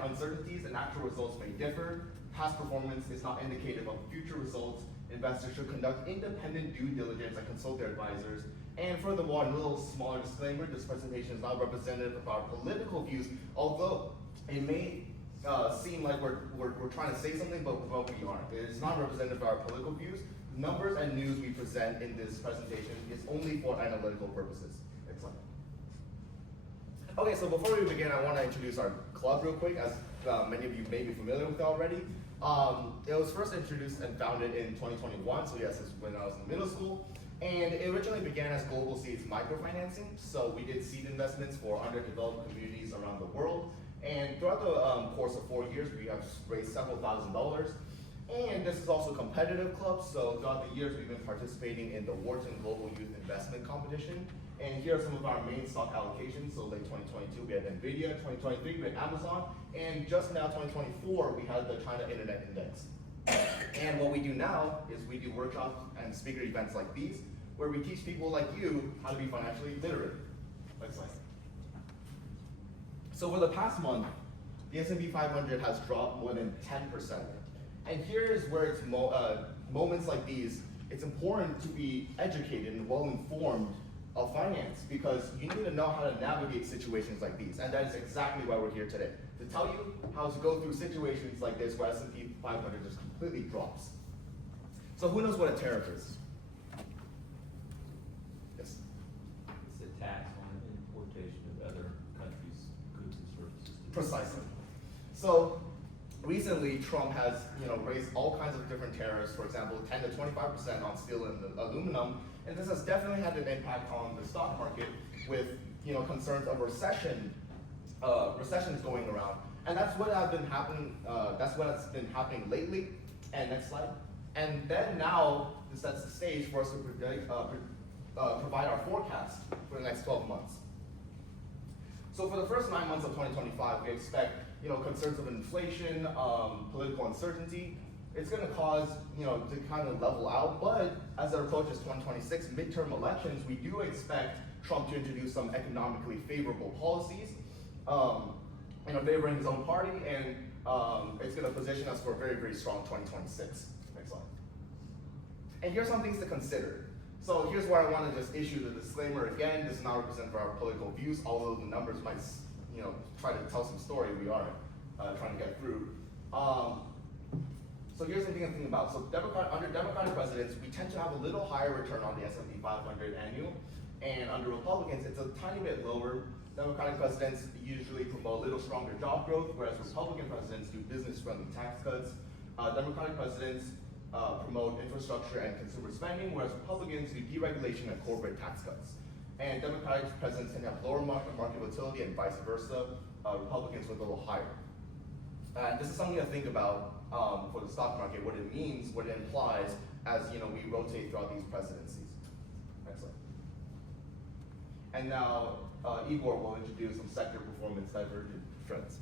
and uncertainties and actual results may differ. Past performance is not indicative of future results. Investors should conduct independent due diligence and consult their advisors. And furthermore, a little smaller disclaimer, this presentation is not representative of our political views, although it may seem like we're trying to say something, but we aren't. It is not representative of our political views. Numbers and news we present in this presentation is only for analytical purposes. Excellent. Okay, so before we begin, I want to introduce our club real quick, as many of you may be familiar with it already. It was first introduced and founded in 2021, so yes, it's when I was in middle school. And it originally began as Global Seeds Microfinancing, so we did seed investments for underdeveloped communities around the world. And throughout the course of 4 years, we have raised several $1,000s. And this is also a competitive club, so throughout the years, we've been participating in the Wharton Global Youth Investment Competition. And here are some of our main stock allocations. So late 2022, we had NVIDIA, 2023, we had Amazon, and just now, 2024, we had the China Internet Index. And what we do now is we do workshops and speaker events like these, where we teach people like you how to be financially literate. Next slide. So for the past month, the S&P 500 has dropped more than 10%. And here's where it's moments like these, it's important to be educated and well-informed of finance, because you need to know how to navigate situations like these. And that is exactly why we're here today, to tell you how to go through situations like this where S&P 500 just completely drops. So who knows what a tariff is? Yes? It's a tax on importation of other countries' goods and services. Precisely. So recently, Trump has raised all kinds of different tariffs, for example, 10 to 25% on steel and aluminum, and this has definitely had an impact on the stock market with concerns of recessions going around. And that's what has been happening. That's what's been happening lately. And next slide. And then now this sets the stage for us to provide our forecast for the next 12 months. So for the first 9 months of 2025, we expect concerns of inflation, political uncertainty. It's going to cause to kind of level out. But as it approaches 2026 midterm elections, we do expect Trump to introduce some economically favorable policies, favoring his own party, and it's going to position us for a very, very strong 2026. Next slide. And here's some things to consider. So here's where I want to just issue the disclaimer again. This is not representative of our political views, although the numbers might try to tell some story we are trying to get through. So here's something to think about. So under Democratic presidents, we tend to have a little higher return on the S&P 500 annual, and under Republicans, it's a tiny bit lower. Democratic presidents usually promote a little stronger job growth, whereas Republican presidents do business-friendly tax cuts. Democratic presidents promote infrastructure and consumer spending, whereas Republicans do deregulation and corporate tax cuts. And Democratic presidents tend to have lower market volatility and vice versa, Republicans with a little higher. And this is something to think about for the stock market, what it means, what it implies as we rotate throughout these presidencies. Excellent. And now Igor will introduce some sector performance divergent trends.